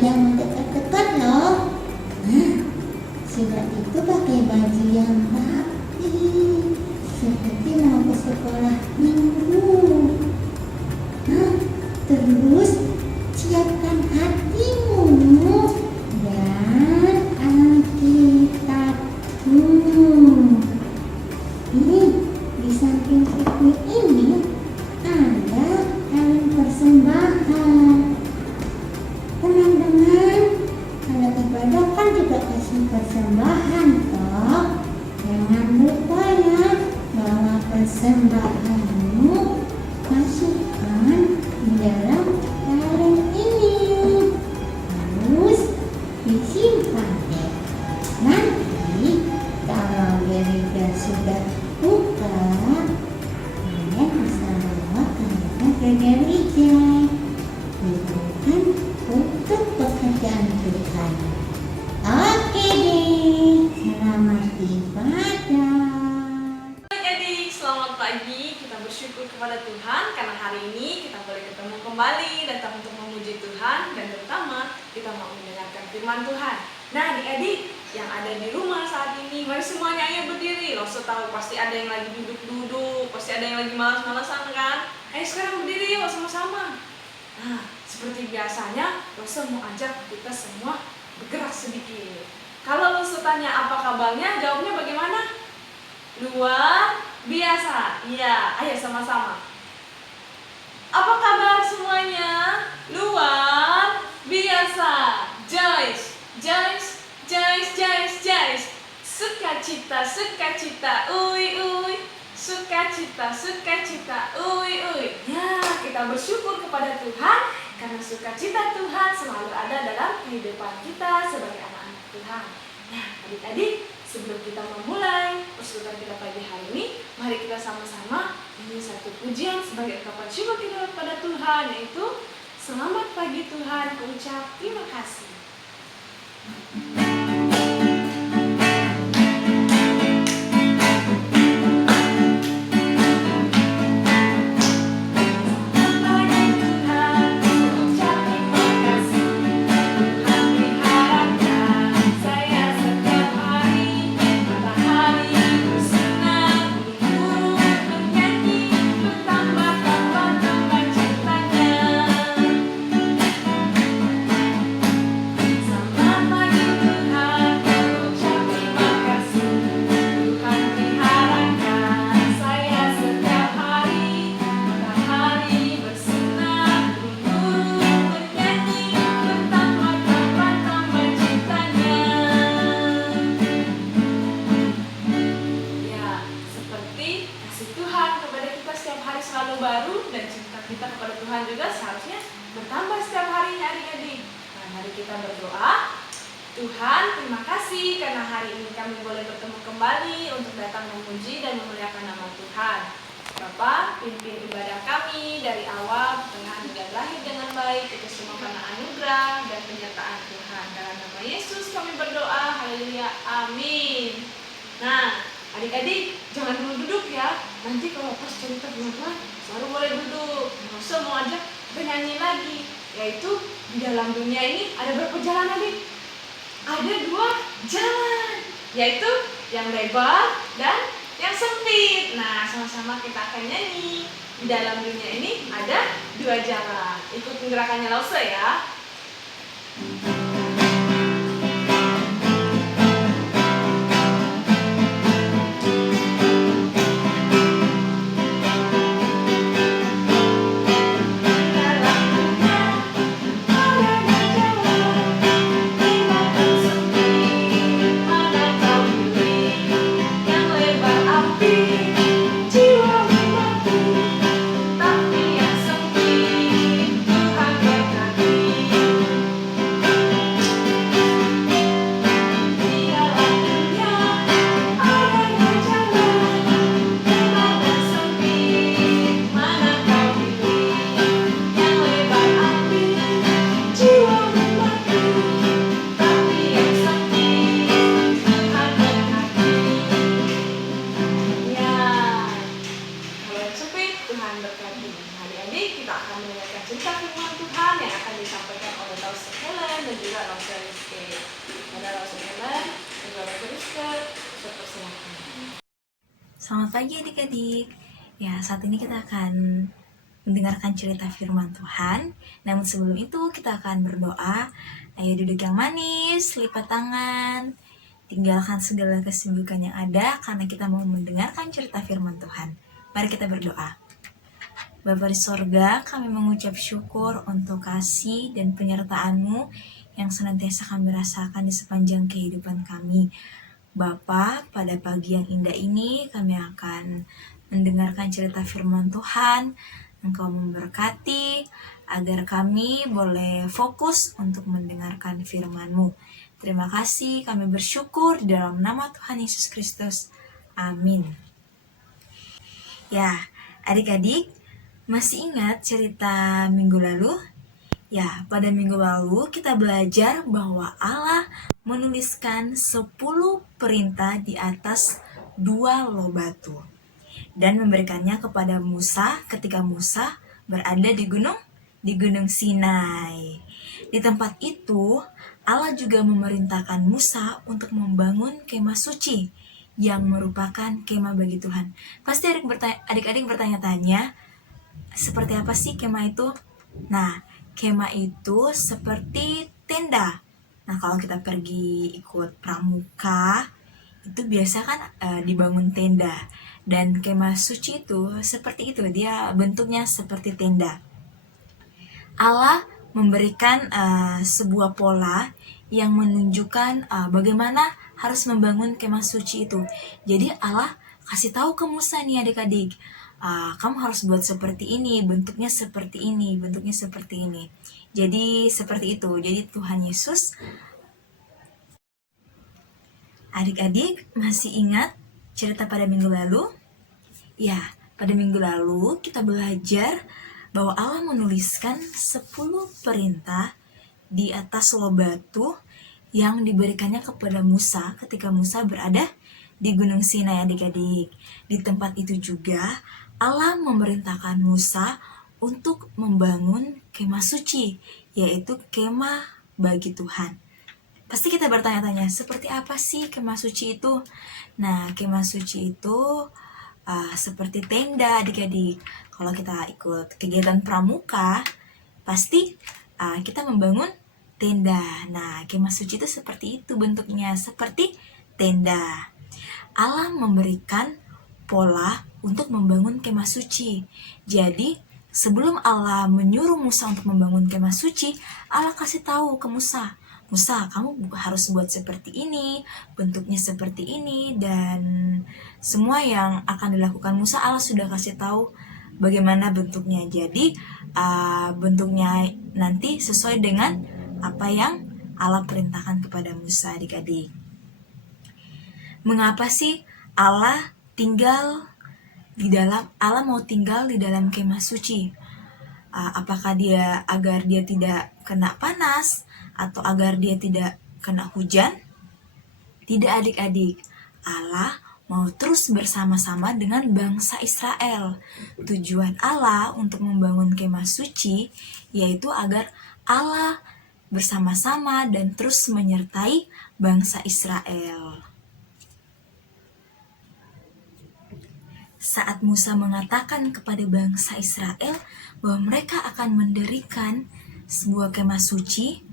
yang mendekat-dekat loh. Nah, sudah itu pakai baju yang rapi, seperti mau ke sekolah minggu. Nah, terus siapkan hatimu dan Alkitabmu. Ini di samping piknik ini ada kaleng persembahan. Teman-teman, kalau ibadah kan juga kasih persembahan toh. Jangan lupa ya, bawa persembahanmu, masukkan di dalam kaleng ini, terus disimpan deh. Nanti kalau gereja sudah buka, kalian bisa bawa kalengnya ke gereja. Itu kan untuk pekerjaan Tuhan. Oke deh, selamat ibadah. Adik-adik, selamat pagi. Kita bersyukur kepada Tuhan karena hari ini kita boleh ketemu kembali, datang untuk memuji Tuhan, dan terutama kita mau mendengarkan firman Tuhan. Nah, adik-adik yang ada di rumah saat ini, mari semuanya ayo berdiri. Loso tahu pasti ada yang lagi duduk-duduk, pasti ada yang lagi malas-malasan kan? Ayo sekarang berdiri yuk sama-sama. Nah, seperti biasanya, Loso mau ajak kita semua bergerak sedikit. Kalau Loso tanya apa kabarnya, jawabnya bagaimana? Luar biasa. Iya, ayo sama-sama. Apa kabar semuanya? Luar biasa. Joyce, Joyce, Joyce, Joyce, Joyce. Sukacita, sukacita, uy, uy. Sukacita, sukacita, uy, uy. Ya, kita bersyukur kepada Tuhan karena sukacita Tuhan selalu ada dalam kehidupan kita sebagai anak-anak Tuhan. Nah, adik-adik, sebelum kita memulai persekutuan kita pagi hari ini, mari kita sama-sama nyanyi satu pujian sebagai ungkapan syukur kita kepada Tuhan, yaitu selamat pagi Tuhan, kuucap terima kasih. Tuhan, terima kasih karena hari ini kami boleh bertemu kembali untuk datang memuji dan memuliakan nama Tuhan. Bapa, pimpin ibadah kami dari awal, tengah, hingga akhir dengan baik. Itu semua karena anugerah dan penyertaan Tuhan. Dalam nama Yesus kami berdoa, haleluya, amin. Nah, adik-adik jangan dulu duduk ya. Nanti kalau pas cerita firman Tuhan, baru boleh duduk. Masa mau ajak kita nyanyi lagi. Yaitu di dalam dunia ini ada berapa jalan adik? Ada 2 jalan, yaitu yang lebar dan yang sempit. Nah, sama-sama kita akan nyanyi. Di dalam dunia ini ada 2 jalan. Ikutin gerakannya Lause ya. dan juga Rosa Rizky. Ada Rosa Miller, juga Rosa Rizky, saya persilakan. Selamat pagi adik-adik. Ya, saat ini kita akan mendengarkan cerita firman Tuhan. Namun sebelum itu kita akan berdoa. Ayo duduk yang manis, lipat tangan, tinggalkan segala kesibukan yang ada karena kita mau mendengarkan cerita firman Tuhan. Mari kita berdoa. Bapa di sorga, kami mengucap syukur untuk kasih dan penyertaan-Mu yang senantiasa kami rasakan di sepanjang kehidupan kami. Bapa, pada pagi yang indah ini kami akan mendengarkan cerita firman Tuhan. Engkau memberkati agar kami boleh fokus untuk mendengarkan firman-Mu. Terima kasih, kami bersyukur dalam nama Tuhan Yesus Kristus. Amin. Ya, adik-adik, masih ingat cerita minggu lalu? Ya, pada minggu lalu kita belajar bahwa Allah menuliskan 10 perintah di atas 2 loh batu dan memberikannya kepada Musa ketika Musa berada di Gunung Sinai. Di tempat itu, Allah juga memerintahkan Musa untuk membangun kemah suci yang merupakan kemah bagi Tuhan. Pasti adik-adik bertanya-tanya, seperti apa sih kemah itu? Nah, kemah itu seperti tenda. Nah, kalau kita pergi ikut pramuka, itu biasa kan dibangun tenda. Dan kemah suci itu seperti itu, dia bentuknya seperti tenda. Allah memberikan sebuah pola yang menunjukkan bagaimana harus membangun kemah suci itu. Jadi Allah kasih tahu ke Musa nih adik-adik, kamu harus buat seperti ini, bentuknya seperti ini, bentuknya seperti ini. Jadi seperti itu. Jadi Tuhan Yesus, adik-adik masih ingat cerita pada minggu lalu? Ya, pada minggu lalu kita belajar bahwa Allah menuliskan 10 perintah di atas loh batu yang diberikannya kepada Musa ketika Musa berada di Gunung Sinai adik-adik. Di tempat itu juga Allah memerintahkan Musa untuk membangun kemah suci, yaitu kemah bagi Tuhan. Pasti kita bertanya-tanya, seperti apa sih kemah suci itu? Nah, kemah suci itu seperti tenda adik-adik. Kalau kita ikut kegiatan pramuka, pasti kita membangun tenda. Nah, kemah suci itu seperti itu bentuknya, seperti tenda. Allah memberikan pola untuk membangun kemah suci. Jadi, sebelum Allah menyuruh Musa untuk membangun kemah suci, Allah kasih tahu ke Musa, Musa, kamu harus buat seperti ini, bentuknya seperti ini, dan semua yang akan dilakukan Musa, Allah sudah kasih tahu bagaimana bentuknya. Jadi, bentuknya nanti sesuai dengan apa yang Allah perintahkan kepada Musa, adik-adik. Mengapa sih Allah mau tinggal di dalam kemah suci? Apakah dia agar dia tidak kena panas atau agar dia tidak kena hujan? Tidak adik-adik. Allah mau terus bersama-sama dengan bangsa Israel. Tujuan Allah untuk membangun kemah suci yaitu agar Allah bersama-sama dan terus menyertai bangsa Israel. Saat Musa mengatakan kepada bangsa Israel bahwa mereka akan mendirikan sebuah kemah suci,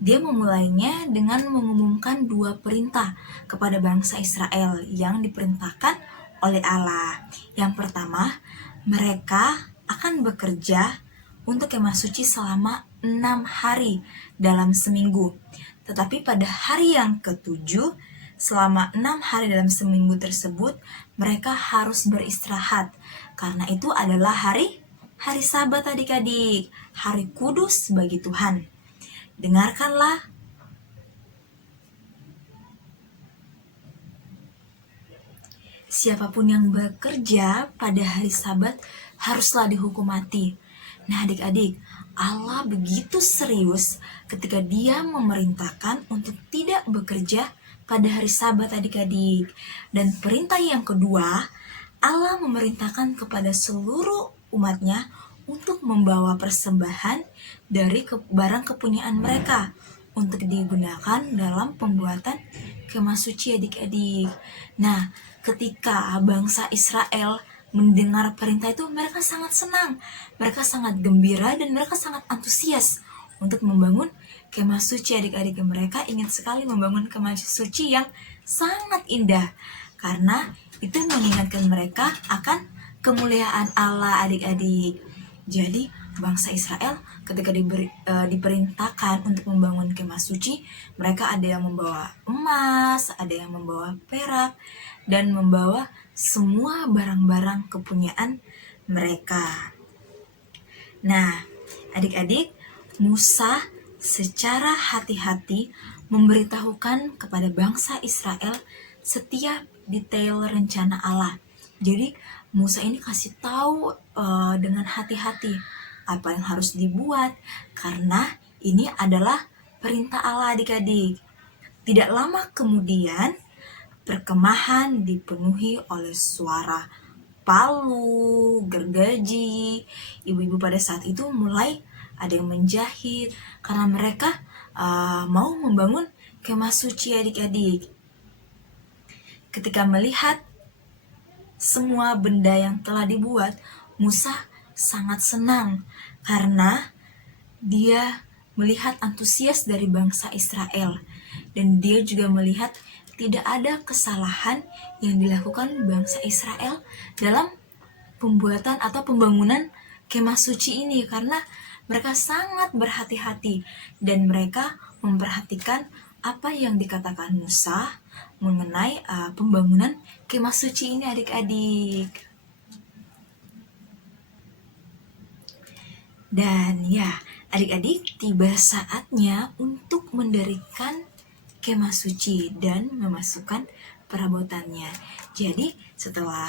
dia memulainya dengan mengumumkan 2 perintah kepada bangsa Israel yang diperintahkan oleh Allah. Yang pertama, mereka akan bekerja untuk kemah suci selama 6 hari dalam seminggu. Tetapi pada hari yang ke-7, selama 6 hari dalam seminggu tersebut, mereka harus beristirahat. Karena itu adalah hari Sabat adik-adik, hari kudus bagi Tuhan. Dengarkanlah. Siapapun yang bekerja pada hari Sabat haruslah dihukum mati. Nah adik-adik, Allah begitu serius ketika dia memerintahkan untuk tidak bekerja pada hari Sabat adik-adik. Dan perintah yang kedua, Allah memerintahkan kepada seluruh umatnya untuk membawa persembahan dari barang kepunyaan mereka untuk digunakan dalam pembuatan kemah suci adik-adik. Nah, ketika bangsa Israel mendengar perintah itu, mereka sangat senang, mereka sangat gembira, dan mereka sangat antusias untuk membangun kemah suci adik-adik. Mereka ingin sekali membangun kemah suci yang sangat indah, karena itu mengingatkan mereka akan kemuliaan Allah adik-adik. Jadi bangsa Israel ketika diperintahkan untuk membangun kemah suci, mereka ada yang membawa emas, ada yang membawa perak, dan membawa semua barang-barang kepunyaan mereka. Nah, adik-adik, Musa secara hati-hati memberitahukan kepada bangsa Israel setiap detail rencana Allah. Jadi Musa ini kasih tahu dengan hati-hati apa yang harus dibuat, karena ini adalah perintah Allah adik-adik. Tidak lama kemudian, perkemahan dipenuhi oleh suara palu, gergaji. Ibu-ibu pada saat itu mulai ada yang menjahit, karena mereka mau membangun kemah suci adik-adik. Ketika melihat semua benda yang telah dibuat, Musa sangat senang karena dia melihat antusias dari bangsa Israel, dan dia juga melihat tidak ada kesalahan yang dilakukan bangsa Israel dalam pembuatan atau pembangunan kemah suci ini, karena mereka sangat berhati-hati dan mereka memperhatikan apa yang dikatakan Musa mengenai pembangunan kemah suci ini adik-adik. Dan ya, adik-adik, tiba saatnya untuk mendirikan kemah suci dan memasukkan perabotannya. Jadi setelah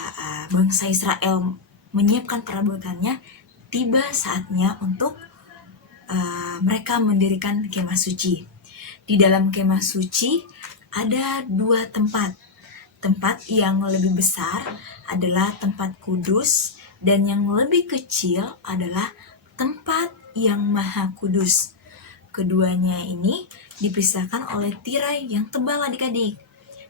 bangsa Israel menyiapkan perabotannya, tiba saatnya untuk mereka mendirikan kemah suci. Di dalam kemah suci ada 2 tempat. Tempat yang lebih besar adalah tempat kudus, dan yang lebih kecil adalah tempat yang maha kudus. Keduanya ini dipisahkan oleh tirai yang tebal adik-adik.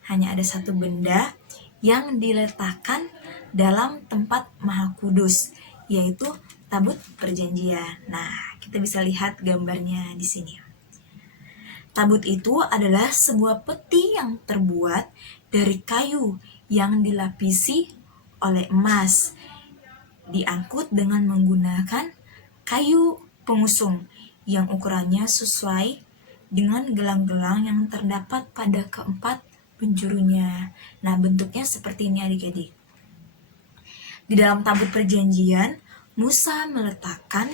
Hanya ada satu benda yang diletakkan dalam tempat maha kudus, yaitu tabut perjanjian. Nah, kita bisa lihat gambarnya di sini. Tabut itu adalah sebuah peti yang terbuat dari kayu yang dilapisi oleh emas, diangkut dengan menggunakan kayu pengusung yang ukurannya sesuai dengan gelang-gelang yang terdapat pada keempat penjurunya. Nah, bentuknya seperti ini adik-adik. Di dalam tabut perjanjian, Musa meletakkan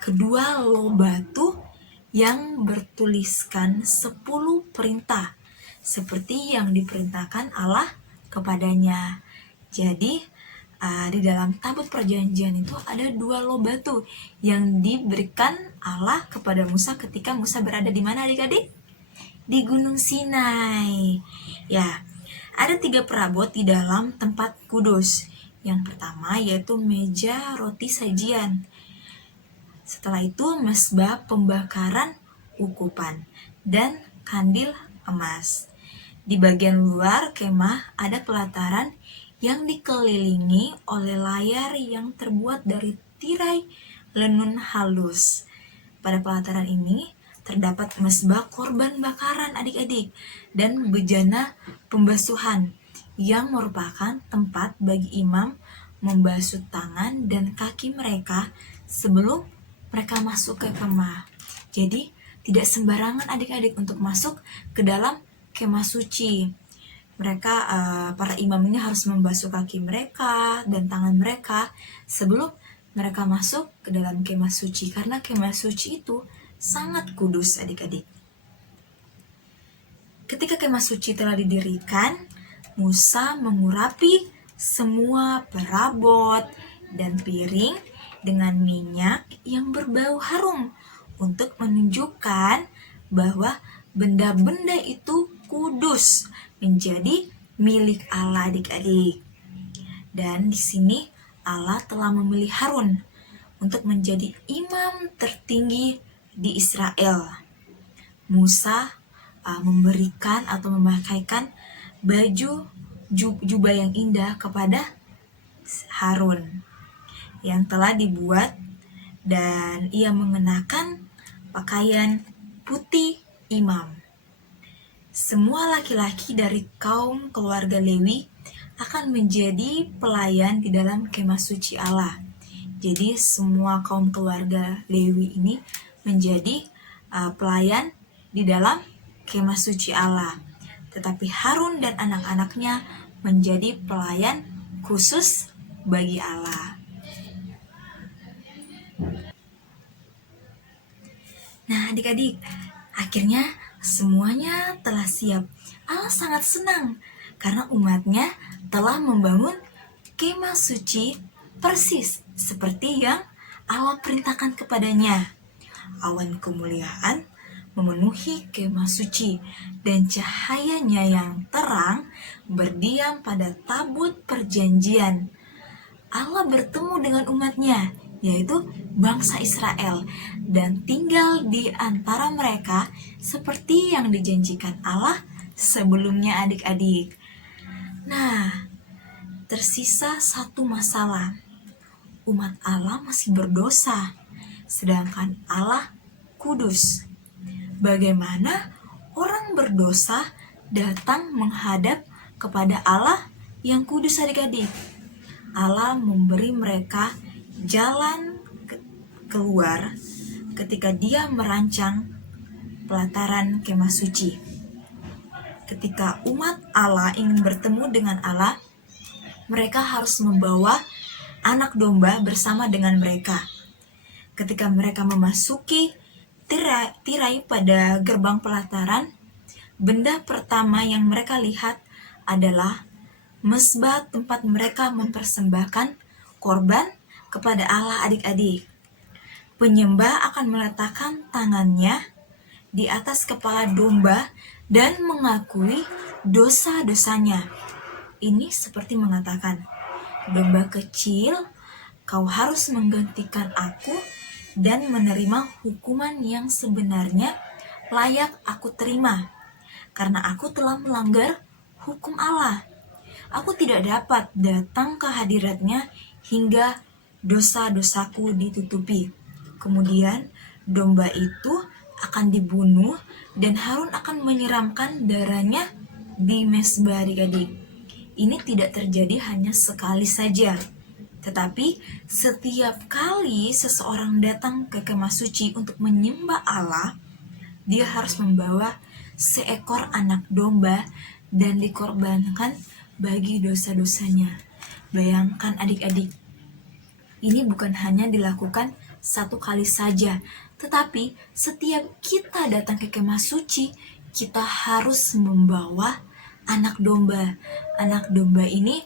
kedua loh batu yang bertuliskan 10 perintah, seperti yang diperintahkan Allah kepadanya. Jadi di dalam tabut perjanjian itu ada 2 loh batu yang diberikan Allah kepada Musa ketika Musa berada di mana adik-adik? Di Gunung Sinai. Ya, ada 3 perabot di dalam tempat kudus. Yang pertama yaitu meja roti sajian. Setelah itu mezbah pembakaran ukupan dan kandil emas. Di bagian luar kemah ada pelataran yang dikelilingi oleh layar yang terbuat dari tirai lenun halus. Pada pelataran ini terdapat mezbah korban bakaran adik-adik dan bejana pembasuhan yang merupakan tempat bagi imam membasuh tangan dan kaki mereka sebelum mereka masuk ke kemah. Jadi tidak sembarangan adik-adik untuk masuk ke dalam kemah suci. Mereka, para imam ini harus membasuh kaki mereka dan tangan mereka sebelum mereka masuk ke dalam kemah suci, karena kemah suci itu sangat kudus adik-adik. Ketika kemah suci telah didirikan, Musa mengurapi semua perabot dan piring dengan minyak yang berbau harum untuk menunjukkan bahwa benda-benda itu kudus, menjadi milik Allah adik-adik. Dan di sini Allah telah memilih Harun untuk menjadi imam tertinggi di Israel. Musa memberikan atau memakaikan baju jubah yang indah kepada Harun yang telah dibuat, dan ia mengenakan pakaian putih imam. Semua laki-laki dari kaum keluarga Lewi akan menjadi pelayan di dalam kemah suci Allah. Jadi semua kaum keluarga Lewi ini menjadi pelayan di dalam kemah suci Allah. Tetapi Harun dan anak-anaknya menjadi pelayan khusus bagi Allah. Nah, adik-adik, akhirnya semuanya telah siap. Allah sangat senang karena umatnya telah membangun kemah suci persis seperti yang Allah perintahkan kepadanya. Awan kemuliaan memenuhi kemah suci dan cahayanya yang terang berdiam pada tabut perjanjian. Allah bertemu dengan umatnya, yaitu bangsa Israel, dan tinggal di antara mereka seperti yang dijanjikan Allah sebelumnya, adik-adik. Nah, tersisa satu masalah. Umat Allah masih berdosa, sedangkan Allah kudus. Bagaimana orang berdosa datang menghadap kepada Allah yang kudus, adik-adik? Allah memberi mereka jalan keluar ketika Dia merancang pelataran kemah suci. Ketika umat Allah ingin bertemu dengan Allah, mereka harus membawa anak domba bersama dengan mereka. Ketika mereka memasuki tirai pada gerbang pelataran, benda pertama yang mereka lihat adalah mezbah tempat mereka mempersembahkan korban kepada Allah, adik-adik. Penyembah akan meletakkan tangannya di atas kepala domba dan mengakui dosa-dosanya. Ini seperti mengatakan, domba kecil, kau harus menggantikan aku dan menerima hukuman yang sebenarnya layak aku terima, karena aku telah melanggar hukum Allah. Aku tidak dapat datang ke hadiratnya hingga dosa-dosaku ditutupi. Kemudian domba itu akan dibunuh dan Harun akan menyiramkan darahnya di mezbah, adik-adik. Ini tidak terjadi hanya sekali saja, tetapi setiap kali seseorang datang ke kemah suci untuk menyembah Allah, dia harus membawa seekor anak domba dan dikorbankan bagi dosa-dosanya. Bayangkan, adik-adik, ini bukan hanya dilakukan satu kali saja, tetapi setiap kita datang ke kemah suci, kita harus membawa anak domba. Anak domba ini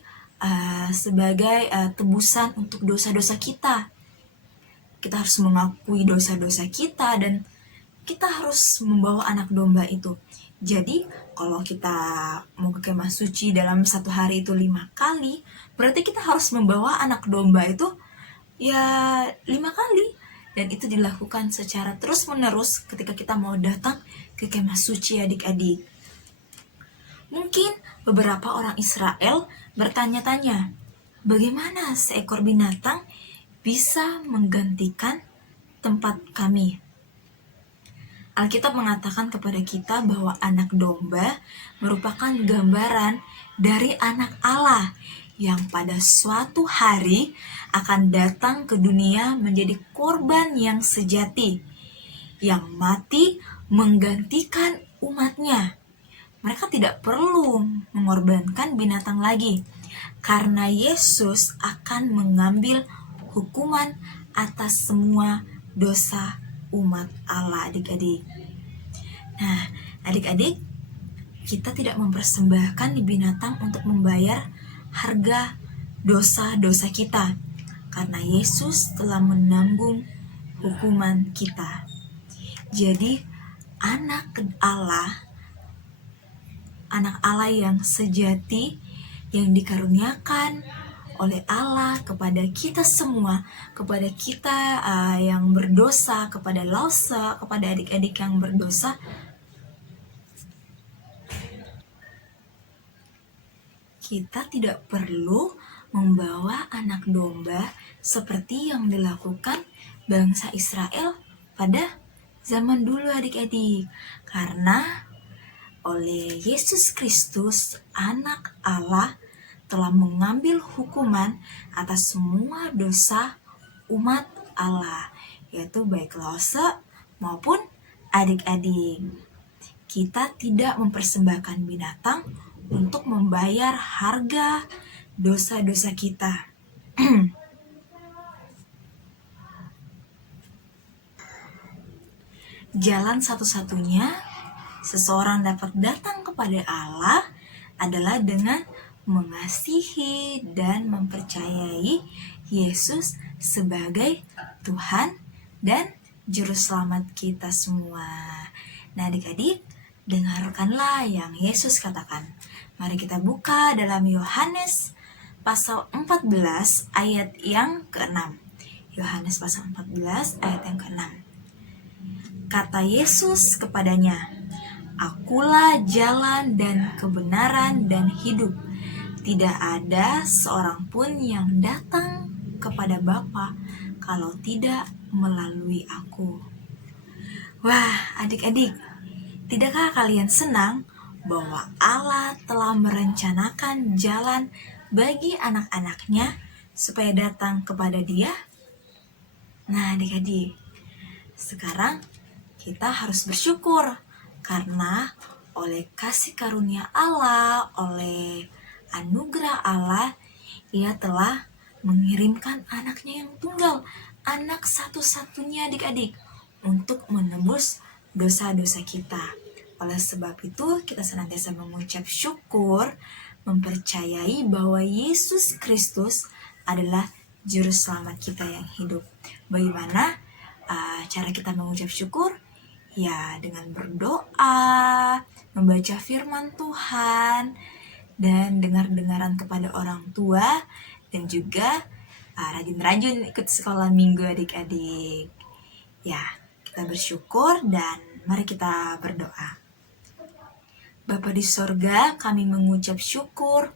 sebagai tebusan untuk dosa-dosa kita. Kita harus mengakui dosa-dosa kita dan kita harus membawa anak domba itu. Jadi kalau kita mau ke kemah suci dalam satu hari itu 5 kali, berarti kita harus membawa anak domba itu ya 5 kali. Dan itu dilakukan secara terus-menerus ketika kita mau datang ke kemah suci, adik-adik. Mungkin beberapa orang Israel bertanya-tanya, bagaimana seekor binatang bisa menggantikan tempat kami? Alkitab mengatakan kepada kita bahwa anak domba merupakan gambaran dari anak Allah yang pada suatu hari akan datang ke dunia menjadi korban yang sejati, yang mati menggantikan umatnya. Mereka tidak perlu mengorbankan binatang lagi, karena Yesus akan mengambil hukuman atas semua dosa umat Allah, adik-adik. Nah, adik-adik, kita tidak mempersembahkan binatang untuk membayar harga dosa-dosa kita, karena Yesus telah menanggung hukuman kita. Jadi, anak Allah yang sejati, yang dikaruniakan oleh Allah kepada kita semua, kepada kita yang berdosa, kepada Lause, kepada adik-adik yang berdosa, kita tidak perlu membawa anak domba seperti yang dilakukan bangsa Israel pada zaman dulu adik-adik. Karena oleh Yesus Kristus, anak Allah, telah mengambil hukuman atas semua dosa umat Allah, yaitu baik Lose maupun adik-adik. Kita tidak mempersembahkan binatang untuk membayar harga dosa-dosa kita. Jalan satu-satunya seseorang dapat datang kepada Allah adalah dengan mengasihi dan mempercayai Yesus sebagai Tuhan dan Juru Selamat kita semua. Nah adik-adik, dengarkanlah yang Yesus katakan. Mari kita buka dalam Yohanes pasal 14 ayat yang ke-6. Yohanes pasal 14 ayat yang ke-6. Kata Yesus kepadanya, "Akulah jalan dan kebenaran dan hidup. Tidak ada seorang pun yang datang kepada Bapa kalau tidak melalui aku." Wah, adik-adik, tidakkah kalian senang bahwa Allah telah merencanakan jalan bagi anak-anaknya supaya datang kepada Dia? Nah, adik-adik, sekarang kita harus bersyukur karena oleh kasih karunia Allah, oleh anugerah Allah, Ia telah mengirimkan anaknya yang tunggal, anak satu-satunya adik-adik, untuk menebus dosa-dosa kita. Oleh sebab itu, kita senantiasa mengucap syukur, mempercayai bahwa Yesus Kristus adalah Juru Selamat kita yang hidup. Bagaimana cara kita mengucap syukur? Ya, dengan berdoa, membaca firman Tuhan, dan dengar-dengaran kepada orang tua, dan juga rajin-rajin ikut sekolah minggu adik-adik. Ya, kita bersyukur dan mari kita berdoa. Bapa di sorga, kami mengucap syukur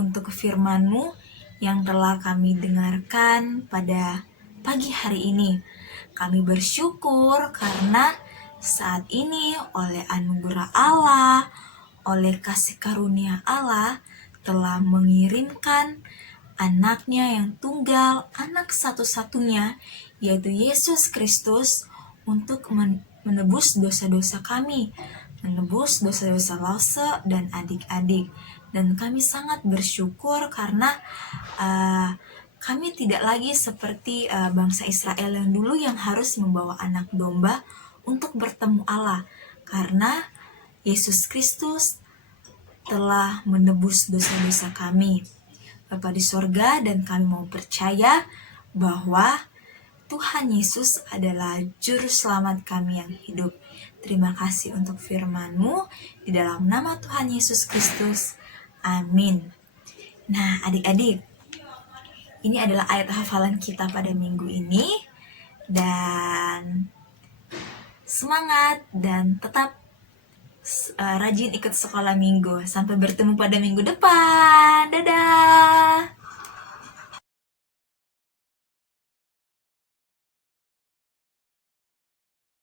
untuk firman-Mu yang telah kami dengarkan pada pagi hari ini. Kami bersyukur karena saat ini oleh anugerah Allah, oleh kasih karunia Allah, telah mengirimkan anaknya yang tunggal, anak satu-satunya, yaitu Yesus Kristus, untuk menebus dosa-dosa kami, menebus dosa-dosa Lose dan adik-adik. Dan kami sangat bersyukur karena kami tidak lagi seperti bangsa Israel yang dulu yang harus membawa anak domba untuk bertemu Allah, karena Yesus Kristus telah menebus dosa-dosa kami. Bapa di sorga, dan kami mau percaya bahwa Tuhan Yesus adalah Juru Selamat kami yang hidup. Terima kasih untuk firman-Mu, di dalam nama Tuhan Yesus Kristus. Amin. Nah adik-adik, ini adalah ayat hafalan kita pada minggu ini. Dan semangat dan tetap rajin ikut sekolah minggu. Sampai bertemu pada minggu depan. Dadah.